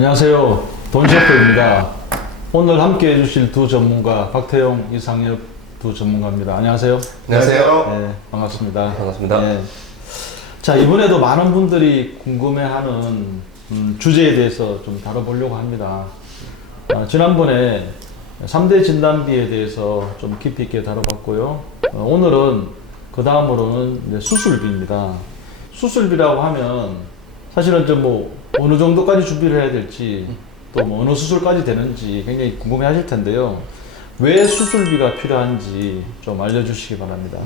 안녕하세요. 돈셰프입니다. 오늘 함께 해주실 두 전문가, 박태용, 이상엽 두 전문가입니다. 안녕하세요. 안녕하세요. 네, 반갑습니다. 반갑습니다. 네. 자, 이번에도 많은 분들이 궁금해하는 주제에 대해서 좀 다뤄보려고 합니다. 지난번에 3대 진단비에 대해서 좀 깊이 있게 다뤄봤고요. 오늘은 그 다음으로는 수술비입니다. 수술비라고 하면 사실은 좀 어느 정도까지 준비를 해야 될지 또 어느 수술까지 되는지 굉장히 궁금해 하실 텐데요. 왜 수술비가 필요한지 좀 알려주시기 바랍니다.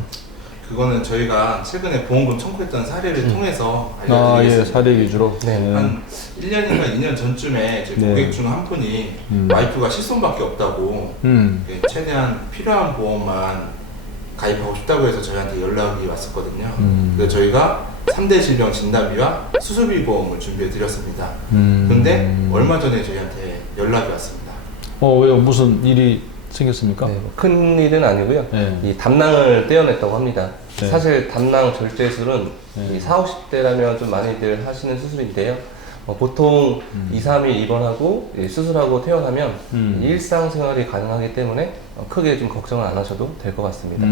그거는 저희가 최근에 보험금 청구했던 사례를 통해서 예, 알려드리겠습니다. 사례 위주로. 네. 한 1년인가 2년 전쯤에 저희 네. 고객 중 한 분이 와이프가 실손밖에 없다고 최대한 필요한 보험만 가입하고 싶다고 해서 저희한테 연락이 왔었거든요. 그래서 저희가 3대 질병 진단비와 수술비 보험을 준비해 드렸습니다. 그런데 얼마 전에 저희한테 연락이 왔습니다. 왜요? 무슨 일이 생겼습니까? 네, 큰 일은 아니고요. 네. 이 담낭을 떼어냈다고 합니다. 네. 사실 담낭 절제술은 네. 이 40, 50대라면 좀 많이들 하시는 수술인데요. 보통 2, 3일 입원하고 수술하고 퇴원하면 일상생활이 가능하기 때문에 크게 좀 걱정을 안 하셔도 될 것 같습니다.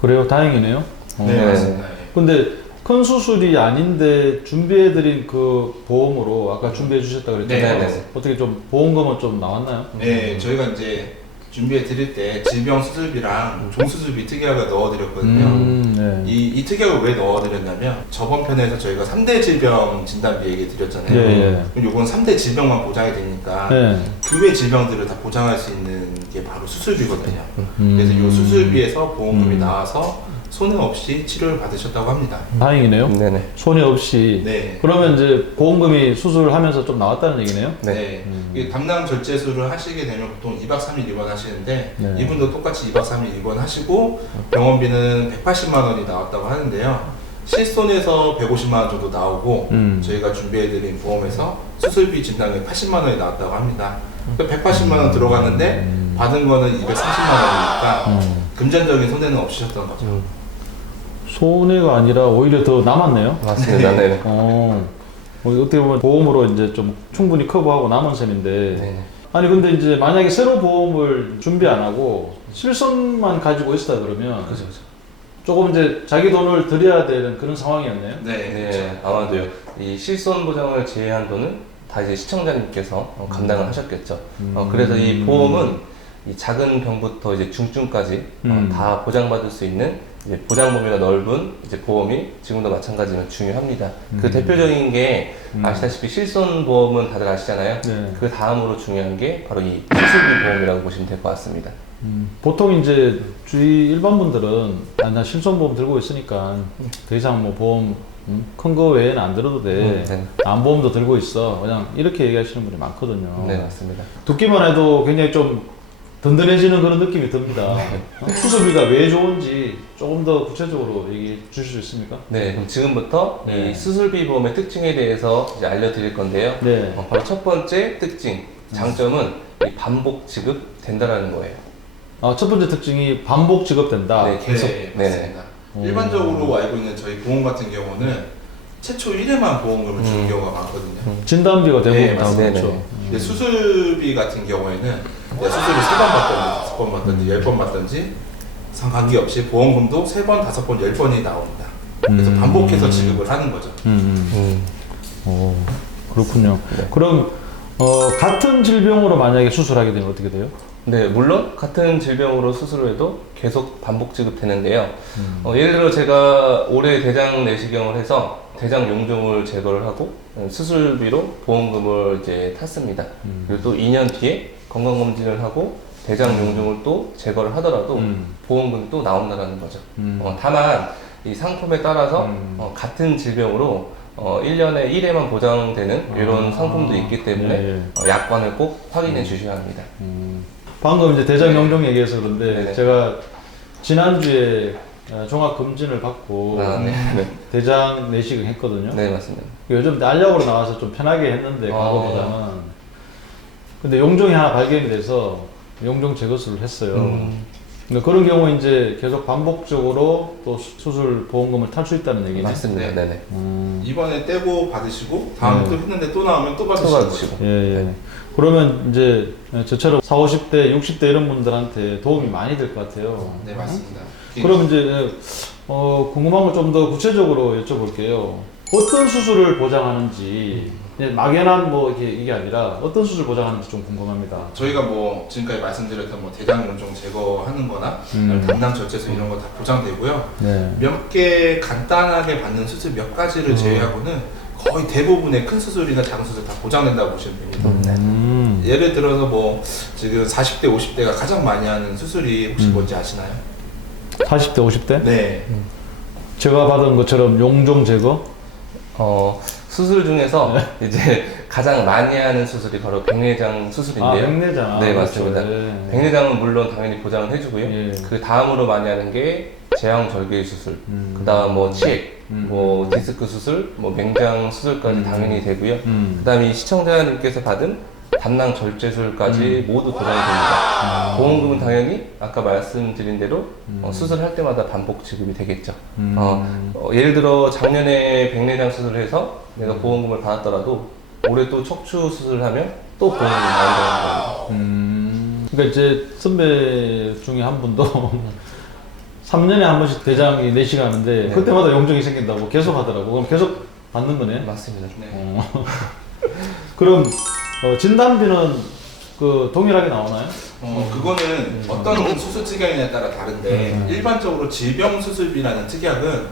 그래요? 다행이네요. 네, 맞습니다. 예. 근데 큰 수술이 아닌데 준비해드린 그 보험으로 아까 준비해 주셨다고 그랬잖아요. 네. 어떻게 좀 보험금은 좀 나왔나요? 네, 저희가 이제 준비해 드릴 때 질병 수술비랑 종수술비 특약을 넣어드렸거든요. 네. 이 특약을 왜 넣어드렸냐면 저번 편에서 저희가 3대 질병 진단비 얘기 드렸잖아요. 예. 그럼 요건 3대 질병만 보장이 되니까 네. 그 외 질병들을 다 보장할 수 있는 게 바로 수술비거든요. 그래서 이 수술비에서 보험금이 나와서 손해 없이 치료를 받으셨다고 합니다. 다행이네요. 네네. 손해 없이. 네. 그러면 이제 보험금이 수술하면서 좀 나왔다는 얘기네요? 네. 이 담낭 절제술을 하시게 되면 보통 2박 3일 입원하시는데 네. 이분도 똑같이 2박 3일 입원하시고 병원비는 180만 원이 나왔다고 하는데요. 실손에서 150만 원 정도 나오고 저희가 준비해드린 보험에서 수술비 진단에 80만 원이 나왔다고 합니다. 180만 원 들어갔는데 받은 거는 240만 원이니까 금전적인 손해는 없으셨던 거죠. 손해가 아니라 오히려 더 남았네요? 맞습니다. 네. 어떻게 보면 보험으로 이제 좀 충분히 커버하고 남은 셈인데. 네. 아니, 근데 이제 만약에 새로 보험을 준비 안 하고 실손만 가지고 있었다 그러면. 그죠. 조금 이제 자기 돈을 들여야 되는 그런 상황이었네요. 네, 네, 아마도요. 이 실손 보장을 제외한 돈은 다 이제 시청자님께서 감당을 하셨겠죠. 그래서 이 보험은 이 작은 병부터 이제 중증까지 다 보장받을 수 있는 이제 보장 범위가 넓은 이제 보험이 지금도 마찬가지면 중요합니다. 그 대표적인 게 아시다시피 실손 보험은 다들 아시잖아요. 네. 그 다음으로 중요한 게 바로 이 수술비 보험이라고 보시면 될 것 같습니다. 보통 이제 주위 일반 분들은 나 실손보험 들고 있으니까 더 이상 뭐 보험 큰 거 외에는 안 들어도 돼. 네. 암보험도 들고 있어. 그냥 이렇게 얘기하시는 분이 많거든요. 네, 맞습니다. 듣기만 해도 굉장히 좀 든든해지는 그런 느낌이 듭니다. 수술비가 왜 좋은지 조금 더 구체적으로 얘기해 주실 수 있습니까? 네, 그럼 지금부터 네. 이 수술비 보험의 특징에 대해서 이제 알려드릴 건데요. 네. 바로 첫 번째 특징, 장점은 이 반복 지급된다라는 거예요. 첫 번째 특징이 반복 지급된다. 네, 계속. 네, 맞습니다. 일반적으로 알고 있는 저희 보험 같은 경우는 최초 1회만 보험금을 주는 경우가 많거든요. 진단비가 대부분 네, 다 맞습니다. 그렇죠. 근데 수술비 같은 경우에는 수술을 3번 받든지 5번 받든지 10번 받든지 상관계없이 보험금도 3번, 5번, 10번이 나옵니다. 그래서 반복해서 지급을 하는 거죠. 그렇군요. 네. 그럼 같은 질병으로 만약에 수술하게 되면 어떻게 돼요? 네, 물론 같은 질병으로 수술을 해도 계속 반복 지급되는데요. 예를 들어 제가 올해 대장 내시경을 해서 대장 용종을 제거를 하고 수술비로 보험금을 이제 탔습니다. 그리고 또 2년 뒤에 건강검진을 하고 대장 용종을 또 제거를 하더라도 보험금이 또 나온다는 거죠. 다만 이 상품에 따라서 같은 질병으로 1년에 1회만 보장되는 이런 상품도 있기 때문에 약관을 꼭 확인해 주셔야 합니다. 방금 이제 대장 용종 얘기해서 그런데 네네. 제가 지난주에 종합 검진을 받고 네. 대장 내시경 했거든요. 네, 맞습니다. 요즘 알약으로 나와서 좀 편하게 했는데 과거보다는. 근데 용종이 하나 발견이 돼서 용종 제거술을 했어요. 근데 그런 경우에 이제 계속 반복적으로 또 수술 보험금을 탈 수 있다는 얘기죠. 맞습니다. 네. 네네. 이번에 떼고 받으시고 다음에 또 했는데 또 나오면 또 받으시는 또 거죠. 받으시고. 예, 예. 그러면 이제 저처럼 40, 50대, 60대 이런 분들한테 도움이 많이 될 것 같아요. 네, 맞습니다. 그럼 이제 궁금한 걸 좀 더 구체적으로 여쭤볼게요. 어떤 수술을 보장하는지 그냥 막연한 뭐 이게 아니라 어떤 수술 보장하는지 좀 궁금합니다. 저희가 뭐 지금까지 말씀드렸던 뭐 대장 용종 제거하는 거나 담낭 절제술 이런 거 다 보장되고요. 네. 몇 개 간단하게 받는 수술 몇 가지를 제외하고는 거의 대부분의 큰 수술이나 작은 수술 다 보장된다고 보시면 됩니다. 예를 들어서 뭐 지금 40대, 50대가 가장 많이 하는 수술이 혹시 뭔지 아시나요? 40대, 50대? 네. 제가 받은 것처럼 용종 제거? 수술 중에서 이제 가장 많이 하는 수술이 바로 백내장 수술인데요. 아, 백내장. 네, 그렇죠. 맞습니다. 네. 백내장은 물론 당연히 보장을 해주고요. 예. 그 다음으로 많이 하는 게 제왕절개 수술, 그 다음 뭐 치액, 뭐 디스크 수술, 뭐 맹장 수술까지 당연히 되고요. 그 다음에 이 시청자님께서 받은 담낭 절제술까지 모두 보장이 됩니다. 보험금은 당연히 아까 말씀드린 대로 수술할 때마다 반복 지급이 되겠죠. 예를 들어 작년에 백내장 수술을 해서 내가 보험금을 받았더라도 올해 또 척추 수술을 하면 또 보험금이 나온다는 겁니다. 그러니까 이제 선배 중에 한 분도 3년에 한 번씩 대장이 내시가 하는데 네. 그때마다 용종이 생긴다고 계속 하더라고. 그럼 계속 받는 거네. 맞습니다. 네. 그럼 진단비는 그 동일하게 나오나요? 그거는 어떤 수술 특약이냐에 따라 다른데 일반적으로 질병 수술비라는 특약은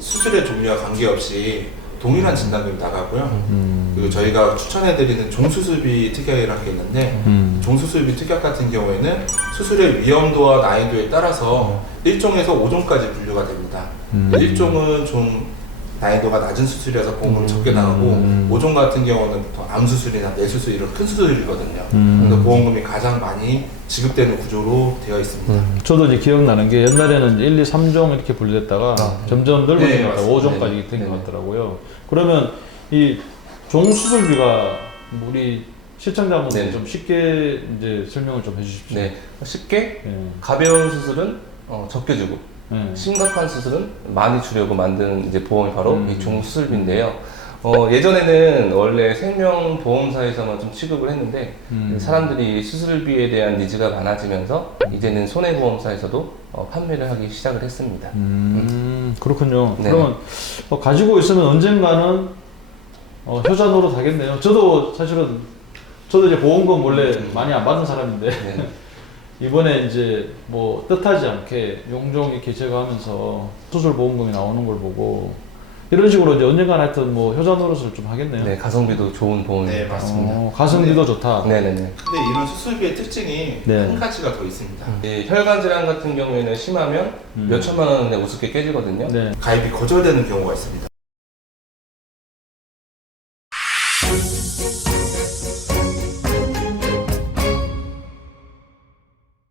수술의 종류와 관계없이 동일한 진단비로 나가고요. 그리고 저희가 추천해드리는 종수술비 특약이라는 게 있는데 종수술비 특약 같은 경우에는 수술의 위험도와 난이도에 따라서 1종에서 5종까지 분류가 됩니다. 1종은 좀 난이도가 낮은 수술이라서 보험을 적게 나가고 5종 같은 경우는 보통 암 수술이나 뇌 수술 이런 큰 수술이거든요. 그래서 보험금이 가장 많이 지급되는 구조로 되어 있습니다. 저도 이제 기억나는 게 옛날에는 1, 2, 3종 이렇게 분류됐다가 점점 네, 넓어진 것 같아요. 맞습니다. 5종까지 된 것 네. 같더라고요. 그러면 이 종수술비가 우리 시청자분들 네. 좀 쉽게 이제 설명을 좀 해주십시오. 네, 쉽게 예. 가벼운 수술은 적게 주고 예. 심각한 수술은 많이 주려고 만든 이제 보험이 바로 이 종수술비인데요. 예전에는 원래 생명보험사에서만 좀 취급을 했는데 사람들이 수술비에 대한 니즈가 많아지면서 이제는 손해보험사에서도 판매를 하기 시작을 했습니다. 그렇군요. 네. 그러면 가지고 있으면 언젠가는 효자 노릇 하겠네요. 저도 사실은 저도 이제 보험금 원래 많이 안 받은 사람인데 네. 이번에 이제 뭐 뜻하지 않게 용종 이렇게 제거하면서 수술 보험금이 나오는 걸 보고 이런 식으로 이제 언젠가 하여튼 뭐 효자 노릇을 좀 하겠네요. 네, 가성비도 좋은 보험이 네, 맞습니다. 가성비도 좋다. 네네네. 근데 이런 수술비의 특징이 네. 한 가지가 더 있습니다. 이 혈관 질환 같은 경우에는 심하면 몇 천만 원 그냥 우습게 깨지거든요. 네. 가입이 거절되는 경우가 있습니다.